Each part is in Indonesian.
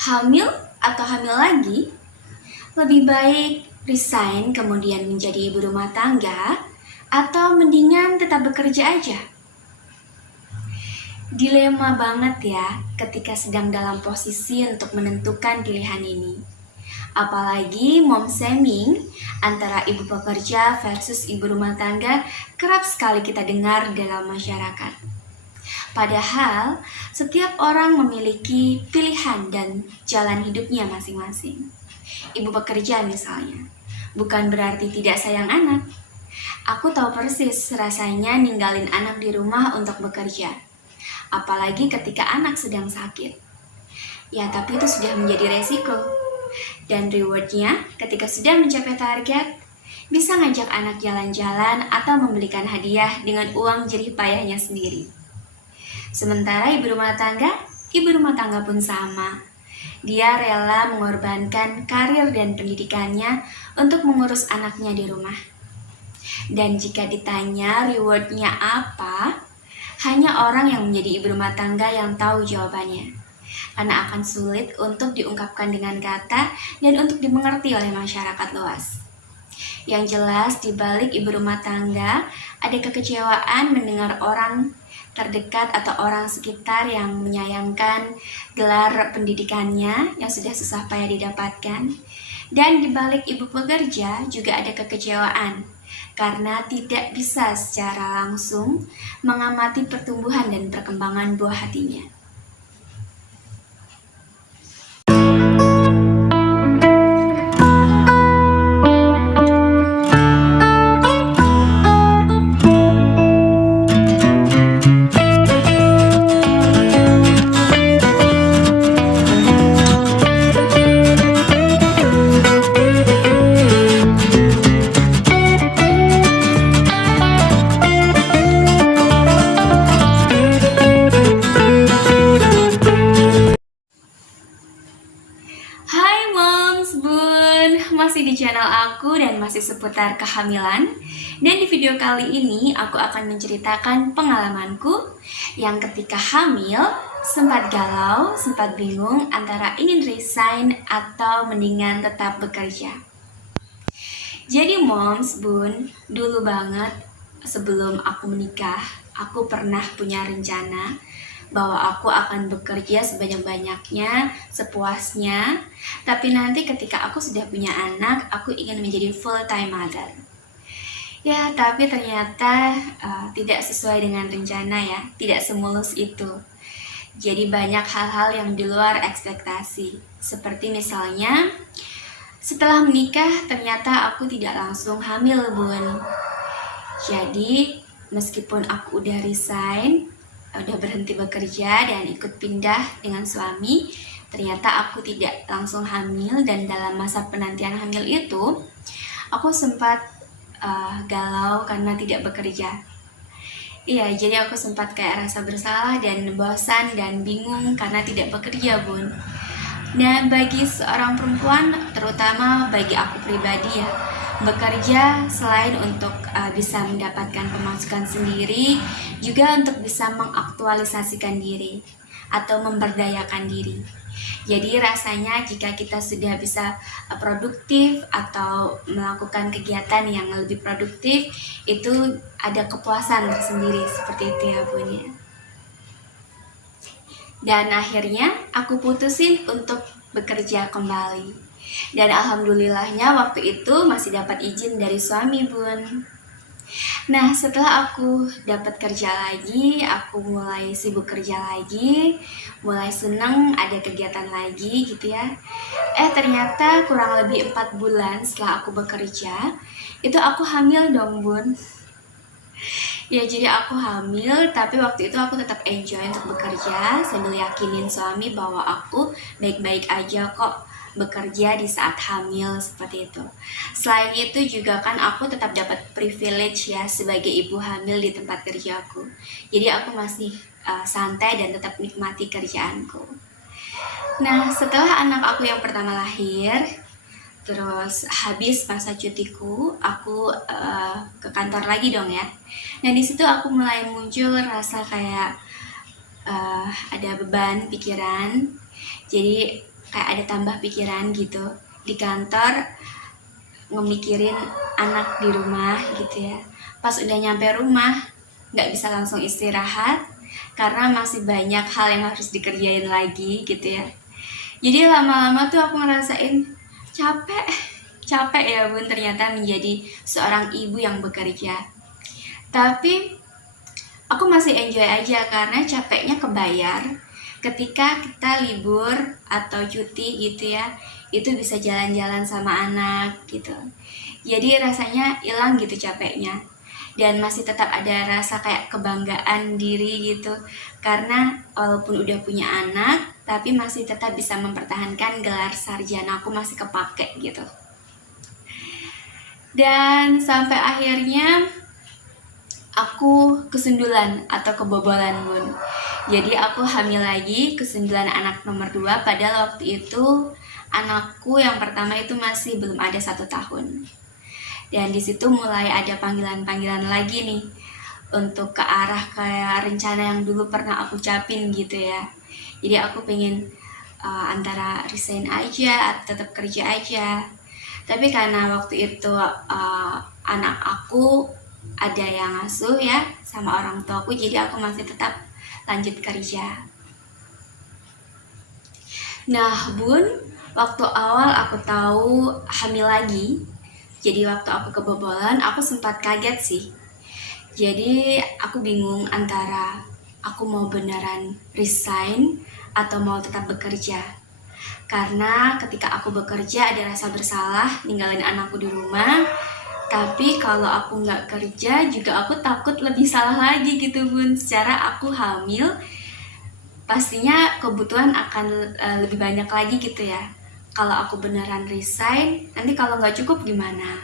Hamil atau hamil lagi? Lebih baik resign kemudian menjadi ibu rumah tangga atau mendingan tetap bekerja aja? Dilema banget ya ketika sedang dalam posisi untuk menentukan pilihan ini. Apalagi mom shaming antara ibu pekerja versus ibu rumah tangga kerap sekali kita dengar dalam masyarakat. Padahal setiap orang memiliki pilihan dan jalan hidupnya masing-masing. Ibu pekerja misalnya, bukan berarti tidak sayang anak. Aku tahu persis rasanya ninggalin anak di rumah untuk bekerja. Apalagi ketika anak sedang sakit. Ya, tapi itu sudah menjadi resiko. Dan rewardnya ketika sudah mencapai target, bisa ngajak anak jalan-jalan atau membelikan hadiah dengan uang jerih payahnya sendiri. Sementara ibu rumah tangga pun sama. Dia rela mengorbankan karir dan pendidikannya untuk mengurus anaknya di rumah. Dan jika ditanya rewardnya apa, hanya orang yang menjadi ibu rumah tangga yang tahu jawabannya. Karena akan sulit untuk diungkapkan dengan kata dan untuk dimengerti oleh masyarakat luas. Yang jelas di balik ibu rumah tangga ada kekecewaan mendengar orang terdekat atau orang sekitar yang menyayangkan gelar pendidikannya yang sudah susah payah didapatkan. Dan di balik ibu pekerja juga ada kekecewaan karena tidak bisa secara langsung mengamati pertumbuhan dan perkembangan buah hatinya. Hai moms, bun, masih di channel aku dan masih seputar kehamilan. Dan di video kali ini aku akan menceritakan pengalamanku yang ketika hamil sempat galau, sempat bingung antara ingin resign atau mendingan tetap bekerja. Jadi moms, bun, dulu banget sebelum aku menikah, aku pernah punya rencana bahwa aku akan bekerja sebanyak-banyaknya, sepuasnya. Tapi nanti ketika aku sudah punya anak, aku ingin menjadi full time mother. Ya, tapi ternyata tidak sesuai dengan rencana ya, tidak semulus itu. Jadi banyak hal-hal yang di luar ekspektasi. Seperti misalnya, setelah menikah ternyata aku tidak langsung hamil, bun. Jadi meskipun aku udah resign, udah berhenti bekerja dan ikut pindah dengan suami, ternyata aku tidak langsung hamil. Dan dalam masa penantian hamil itu aku sempat galau karena tidak bekerja. Iya, jadi aku sempat kayak rasa bersalah dan bosan dan bingung karena tidak bekerja, bun. Nah, bagi seorang perempuan, terutama bagi aku pribadi ya, bekerja selain untuk bisa mendapatkan pemasukan sendiri, juga untuk bisa mengaktualisasikan diri atau memberdayakan diri. Jadi rasanya jika kita sudah bisa produktif atau melakukan kegiatan yang lebih produktif, itu ada kepuasan tersendiri seperti itu ya, Bun ya. Dan akhirnya aku putusin untuk bekerja kembali. Dan alhamdulillahnya waktu itu masih dapat izin dari suami, bun. Nah, setelah aku dapat kerja lagi, aku mulai sibuk kerja lagi, mulai seneng ada kegiatan lagi gitu ya. Ternyata kurang lebih 4 bulan setelah aku bekerja, itu aku hamil dong, bun. Ya, jadi aku hamil, tapi waktu itu aku tetap enjoy untuk bekerja sambil yakinin suami bahwa aku baik-baik aja kok bekerja di saat hamil seperti itu. Selain itu juga kan aku tetap dapat privilege ya sebagai ibu hamil di tempat kerjaku. Jadi aku masih santai dan tetap nikmati kerjaanku. Nah, setelah anak aku yang pertama lahir, terus habis masa cutiku, aku ke kantor lagi dong ya. Nah, di situ aku mulai muncul rasa kayak ada beban pikiran. Jadi kayak ada tambah pikiran gitu. Di kantor ngemikirin anak di rumah gitu ya. Pas udah nyampe rumah nggak bisa langsung istirahat karena masih banyak hal yang harus dikerjain lagi gitu ya. Jadi lama-lama tuh aku ngerasain capek capek ya bun, ternyata menjadi seorang ibu yang bekerja. Tapi aku masih enjoy aja karena capeknya kebayar ketika kita libur atau cuti gitu ya, itu bisa jalan-jalan sama anak gitu. Jadi rasanya hilang gitu capeknya, dan masih tetap ada rasa kayak kebanggaan diri gitu, karena walaupun udah punya anak tapi masih tetap bisa mempertahankan gelar sarjana aku masih kepake gitu. Dan sampai akhirnya aku kesundulan atau kebobolan bun. Jadi aku hamil lagi, kesundulan anak nomor 2, padahal waktu itu anakku yang pertama itu masih belum ada 1 tahun. Dan disitu mulai ada panggilan-panggilan lagi nih untuk ke arah kayak rencana yang dulu pernah aku ucapin gitu ya. Jadi aku pengen antara resign aja atau tetap kerja aja. Tapi karena waktu itu anak aku ada yang ngasuh ya sama orang tuaku, jadi aku masih tetap lanjut kerja. Nah bun, waktu awal aku tahu hamil lagi, jadi waktu aku kebobolan aku sempat kaget sih. Jadi aku bingung antara aku mau beneran resign atau mau tetap bekerja. Karena ketika aku bekerja ada rasa bersalah ninggalin anakku di rumah, tapi kalau aku nggak kerja juga aku takut lebih salah lagi gitu bun. Secara aku hamil, pastinya kebutuhan akan lebih banyak lagi gitu ya. Kalau aku beneran resign, nanti kalau nggak cukup gimana?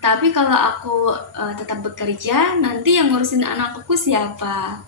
Tapi kalau aku tetap bekerja, nanti yang ngurusin anakku siapa?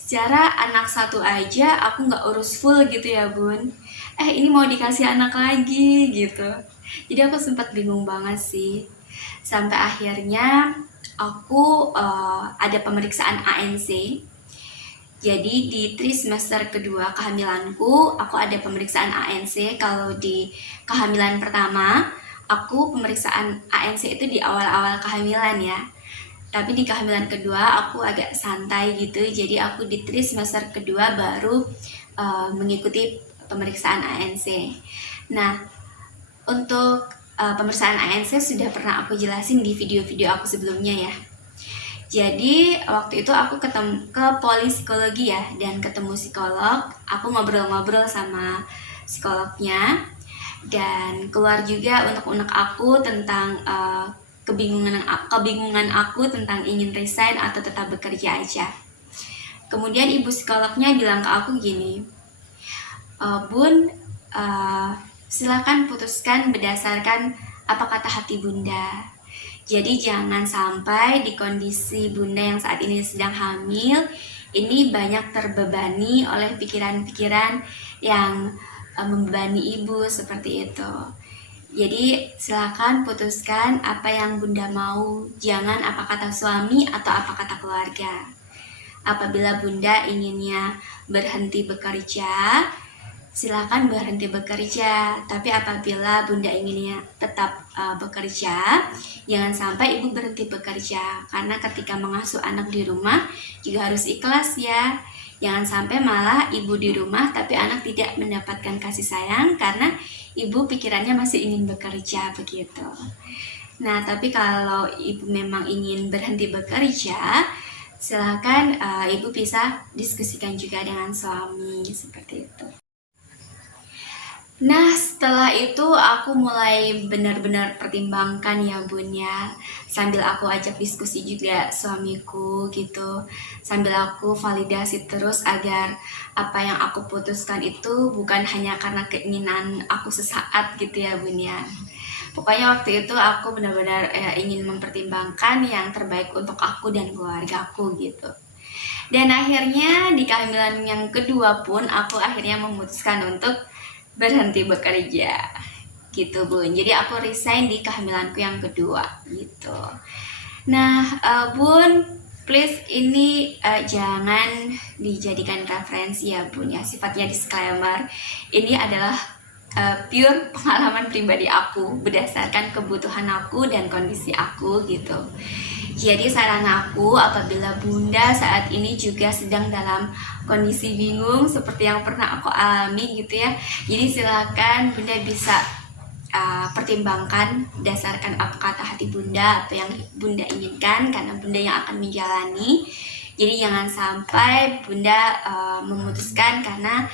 Secara anak 1 aja aku nggak urus full gitu ya bun. Ini mau dikasih anak lagi gitu. Jadi aku sempat bingung banget sih. Sampai akhirnya aku ada pemeriksaan ANC. Jadi di trimester kedua kehamilanku, aku ada pemeriksaan ANC. Kalau di kehamilan pertama, aku pemeriksaan ANC itu di awal-awal kehamilan ya. Tapi di kehamilan kedua aku agak santai gitu. Jadi aku di trimester kedua baru mengikuti pemeriksaan ANC. Nah, untuk pemeriksaan ANC sudah pernah aku jelasin di video-video aku sebelumnya ya. Jadi waktu itu aku ketemu ke Polipsikologi ya, dan ketemu psikolog, aku ngobrol-ngobrol sama psikolognya, dan keluar juga unek-unek aku tentang kebingungan aku tentang ingin resign atau tetap bekerja aja. Kemudian ibu psikolognya bilang ke aku gini, Bun, silakan putuskan berdasarkan apa kata hati bunda. Jadi jangan sampai di kondisi bunda yang saat ini sedang hamil ini banyak terbebani oleh pikiran-pikiran yang membebani ibu seperti itu. Jadi silakan putuskan apa yang bunda mau, jangan apa kata suami atau apa kata keluarga. Apabila bunda inginnya berhenti bekerja, silakan berhenti bekerja. Tapi apabila bunda inginnya tetap bekerja, jangan sampai ibu berhenti bekerja. Karena ketika mengasuh anak di rumah juga harus ikhlas ya. Jangan sampai malah ibu di rumah tapi anak tidak mendapatkan kasih sayang karena ibu pikirannya masih ingin bekerja begitu. Nah, tapi kalau ibu memang ingin berhenti bekerja, silakan ibu bisa diskusikan juga dengan suami seperti itu. Nah, setelah itu aku mulai benar-benar pertimbangkan ya bun ya, sambil aku ajak diskusi juga suamiku gitu, sambil aku validasi terus agar apa yang aku putuskan itu bukan hanya karena keinginan aku sesaat gitu ya bun ya. Pokoknya waktu itu aku benar-benar ingin mempertimbangkan yang terbaik untuk aku dan keluargaku gitu. Dan akhirnya di kehamilan yang kedua pun aku akhirnya memutuskan untuk berhenti bekerja gitu bun. Jadi aku resign di kehamilanku yang kedua gitu. Nah bun, please ini jangan dijadikan referensi ya bun ya, sifatnya disclaimer. Ini adalah pure pengalaman pribadi aku berdasarkan kebutuhan aku dan kondisi aku gitu. Jadi saran aku, apabila Bunda saat ini juga sedang dalam kondisi bingung seperti yang pernah aku alami gitu ya, jadi silakan Bunda bisa pertimbangkan berdasarkan apa kata hati Bunda, apa yang Bunda inginkan, karena Bunda yang akan menjalani. Jadi jangan sampai Bunda memutuskan karena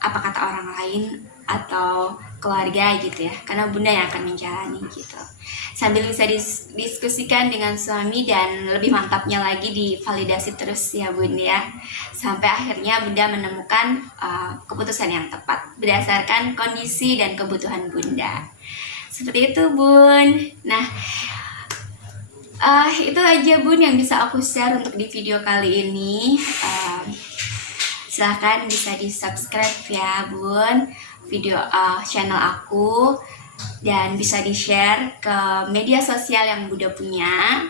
apa kata orang lain atau keluarga gitu ya, karena Bunda yang akan menjalani gitu. Sambil bisa diskusikan dengan suami dan lebih mantapnya lagi divalidasi terus ya Bunda ya, sampai akhirnya Bunda menemukan keputusan yang tepat berdasarkan kondisi dan kebutuhan Bunda. Seperti itu Bun. Nah, itu aja Bun yang bisa aku share untuk di video kali ini. Silahkan bisa di subscribe ya Bun video channel aku, dan bisa di share ke media sosial yang Bunda punya.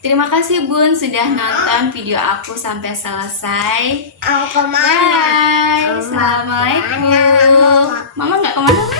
Terima kasih Bun sudah nonton video aku sampai selesai. Bye. Assalamualaikum. Mama nggak kemana?